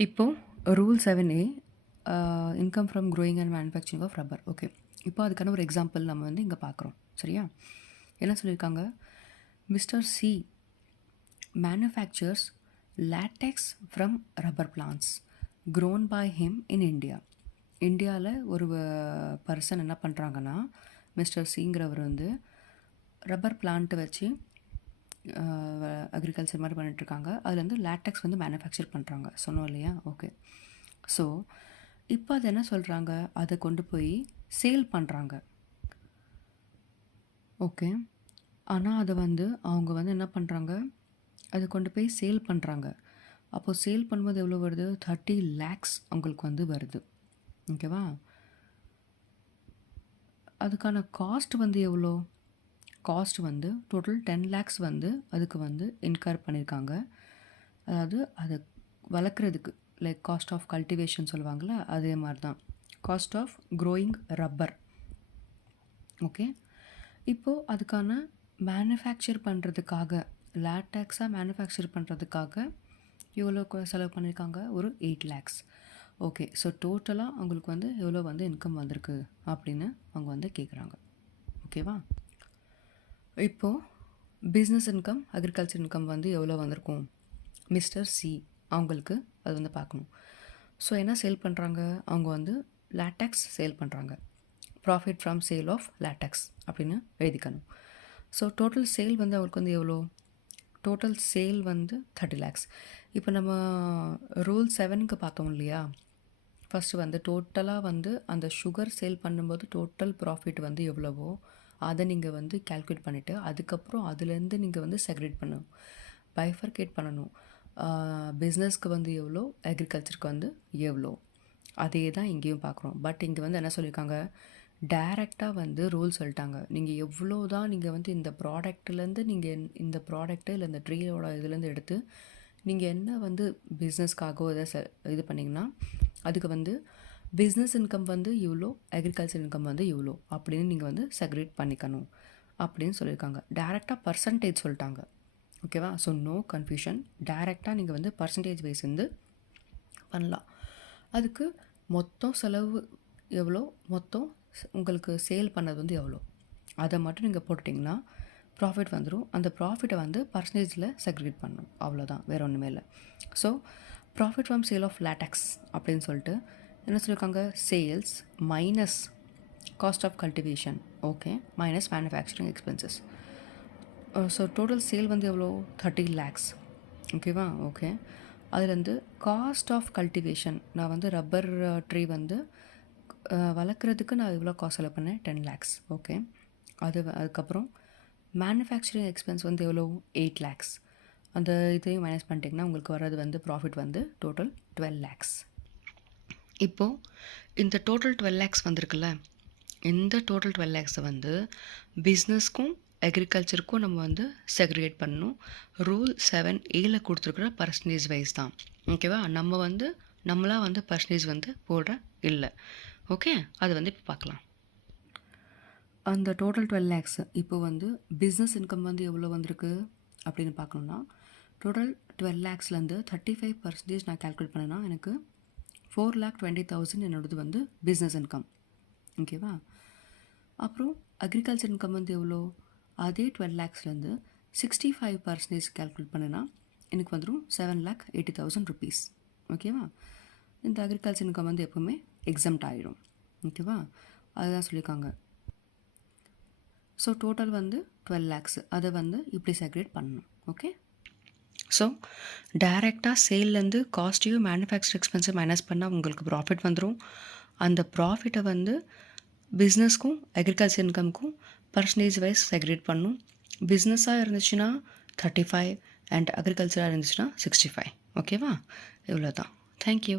இப்போது rule seven A income from growing and manufacturing of rubber okay இப்போ அதுக்கான ஒரு எக்ஸாம்பிள் நம்ம வந்து இங்கே பார்க்குறோம் சரியா? என்ன சொல்லியிருக்காங்க mister C manufactures latex from rubber plants grown by him in India இந்தியாவில் ஒரு uh, பர்சன் என்ன பண்ணுறாங்கன்னா மிஸ்டர் சிங்கிறவர் வந்து ரப்பர் பிளான்ட்டை வச்சு அக்ரிகல்ச்சர் மாதிரி பண்ணிகிட்ருக்காங்க அதில் வந்து வந்து மேனுஃபேக்சர் பண்ணுறாங்க சொன்னோம் இல்லையா? ஓகே ஸோ இப்போ அது என்ன சொல்கிறாங்க அதை கொண்டு போய் சேல் பண்ணுறாங்க ஓகே ஆனால் அதை வந்து அவங்க வந்து என்ன பண்ணுறாங்க அதை கொண்டு போய் சேல் பண்ணுறாங்க அப்போது சேல் பண்ணும்போது எவ்வளோ வருது? தேர்ட்டி லேக்ஸ் அவங்களுக்கு வந்து வருது. ஓகேவா அதுக்கான காஸ்ட் வந்து எவ்வளோ? காஸ்ட் வந்து டோட்டல் டென் லேக்ஸ் வந்து அதுக்கு வந்து இன்கர் பண்ணியிருக்காங்க அதாவது அதை வளர்க்குறதுக்கு லைக் காஸ்ட் ஆஃப் கல்டிவேஷன் சொல்லுவாங்கள்ல அதே மாதிரி தான் cost of growing rubber okay இப்போது அதுக்கான மேனுஃபேக்சர் பண்ணுறதுக்காக லேட்டேக்ஸாக மேனுஃபேக்சர் பண்ணுறதுக்காக எவ்வளோ செலவு பண்ணியிருக்காங்க ஒரு எயிட் லேக்ஸ் ஓகே ஸோ டோட்டலாக அவங்களுக்கு வந்து எவ்வளோ வந்து இன்கம் வந்திருக்கு அப்படின்னு அவங்க வந்து கேட்குறாங்க ஓகேவா இப்போது பிஸ்னஸ் இன்கம் அக்ரிகல்ச்சர் இன்கம் வந்து எவ்வளோ வந்திருக்கும்? மிஸ்டர் சி அவங்களுக்கு அது வந்து பார்க்கணும். ஸோ என்ன சேல் பண்ணுறாங்க அவங்க வந்து லேட்டக்ஸ் சேல் பண்ணுறாங்க profit from sale of latex அப்படின்னு எழுதிக்கணும். ஸோ டோட்டல் சேல் வந்து அவங்களுக்கு வந்து எவ்வளோ? டோட்டல் சேல் வந்து தேர்ட்டி லேக்ஸ் இப்போ நம்ம ரூல் செவனுக்கு பார்த்தோம் இல்லையா? ஃபஸ்ட்டு வந்து டோட்டலாக வந்து அந்த சுகர் சேல் பண்ணும்போது டோட்டல் ப்ராஃபிட் வந்து எவ்வளவோ? அதை நீங்கள் வந்து கால்குலேட் பண்ணிவிட்டு அதுக்கப்புறம் அதுலேருந்து நீங்கள் வந்து செக்ரேட் பண்ணணும். பைஃபர்கேட் பண்ணணும். பிஸ்னஸ்க்கு வந்து எவ்வளோ அக்ரிகல்ச்சருக்கு வந்து எவ்வளோ அதே தான் இங்கேயும் பார்க்குறோம் பட் இங்கே வந்து என்ன சொல்லியிருக்காங்க டைரெக்டாக வந்து ரூல் சொல்லிட்டாங்க. நீங்கள் எவ்வளோ தான் நீங்கள் வந்து இந்த ப்ராடக்ட்லேருந்து நீங்கள் இந்த ப்ராடக்ட்டு இல்லை இந்த ட்ரீயோட இதுலேருந்து எடுத்து நீங்கள் என்ன வந்து பிஸ்னஸ்க்காகவோ இதை செ இது பண்ணிங்கன்னா அதுக்கு வந்து பிஸ்னஸ் இன்கம் வந்து இவ்வளோ அக்ரிகல்ச்சர் இன்கம் வந்து இவ்வளோ அப்படின்னு நீங்கள் வந்து செக்ரேட் பண்ணிக்கணும் அப்படின்னு சொல்லியிருக்காங்க. டேரெக்டாக பர்சன்டேஜ் சொல்லிட்டாங்க. ஓகேவா ஸோ நோ கன்ஃபியூஷன் டேரெக்டாக நீங்கள் வந்து பர்சன்டேஜ் வைஸ் வந்து பண்ணலாம். அதுக்கு மொத்தம் செலவு எவ்வளோ? மொத்தம் உங்களுக்கு சேல் பண்ணது வந்து எவ்வளோ? அதை மட்டும் நீங்கள் போட்டுட்டிங்கன்னா ப்ராஃபிட் வந்துடும் அந்த ப்ராஃபிட்டை வந்து பர்சன்டேஜில் செக்ரிகேட் பண்ணணும் அவ்வளோதான் வேறு ஒன்றுமே இல்லை. So profit from sale of latex அப்படின்னு சொல்லிட்டு என்ன சொல்லியிருக்காங்க sales minus cost of cultivation okay minus manufacturing expenses so total sale வந்து எவ்வளோ? தேர்ட்டி லேக்ஸ் ஓகேவா ஓகே அதுலேருந்து காஸ்ட் ஆஃப் கல்டிவேஷன் நான் வந்து ரப்பர் ட்ரீ uh, வந்து uh, வளர்க்குறதுக்கு நான் இவ்வளோ காசு செலவு பண்ணேன்? டென் லேக்ஸ் ஓகே அது அதுக்கப்புறம் மேனுஃபேக்சரிங் எக்ஸ்பென்ஸ் வந்து எவ்வளோ? எயிட் லேக்ஸ் அந்த இதையும் மைனஸ் பண்ணிட்டிங்கன்னா உங்களுக்கு வர்றது வந்து ப்ராஃபிட் வந்து டோட்டல் டுவெல் லேக்ஸ் இப்போது இந்த டோட்டல் டுவெல் லேக்ஸ் வந்திருக்குல்ல இந்த டோட்டல் டுவெல் லேக்ஸை வந்து பிஸ்னஸ்க்கும் அக்ரிகல்ச்சருக்கும் நம்ம வந்து செக்ரிகேட் பண்ணணும். ரூல் செவன் ஏல கொடுத்துருக்குற பர்சன்டேஜ் வைஸ் தான். ஓகேவா நம்ம வந்து நம்மளாக வந்து பர்சன்டேஜ் வந்து போடுற இல்லை. ஓகே அது வந்து இப்போ பார்க்கலாம் அந்த டோட்டல் டுவெல் லேக்ஸ் இப்போ வந்து பிஸ்னஸ் இன்கம் வந்து எவ்வளோ வந்திருக்கு அப்படின்னு பார்க்கணுன்னா டோட்டல் டுவெல் லேக்ஸ்லேருந்து தேர்ட்டி ஃபைவ் பர்சன்டேஜ் நான் கால்குலேட் பண்ணேன்னா எனக்கு ஃபோர் லேக் டுவெண்ட்டி தௌசண்ட் என்னோடது வந்து பிஸ்னஸ் இன்கம் ஓகேவா அப்புறம் அக்ரிகல்ச்சர் இன்கம் வந்து எவ்வளோ? அதே டுவெல் லேக்ஸ்லேருந்து சிக்ஸ்டி ஃபைவ் பர்சன்டேஜ் கால்குலேட் பண்ணேன்னா எனக்கு வந்துடும் seven lakh eighty thousand rupees ஓகேவா இந்த அக்ரிகல்ச்சர் இன்கம் வந்து எப்போவுமே எக்ஸம்ட் ஆகிடும் ஓகேவா அதுதான் சொல்லியிருக்காங்க. ஸோ டோட்டல் வந்து டுவெல் லேக்ஸ் அதை வந்து இப்படி செக்ரேட் பண்ணணும். ஓகே ஸோ டைரெக்டாக சேல்லேருந்து காஸ்ட்டையும் மேனுஃபேக்சர் எக்ஸ்பென்ஸை மைனஸ் பண்ணால் உங்களுக்கு ப்ராஃபிட் வந்துடும் அந்த ப்ராஃபிட்டை வந்து பிஸ்னஸ்க்கும் அக்ரிகல்ச்சர் இன்கம்க்கும் பர்சன்டேஜ் வைஸ் செக்ரேட் பண்ணும் பிஸ்னஸாக இருந்துச்சுன்னா தேர்ட்டி ஃபைவ் அண்ட் அக்ரிகல்ச்சராக இருந்துச்சுன்னா சிக்ஸ்டி ஃபைவ் ஓகேவா இவ்வளோ தான் தேங்க்யூ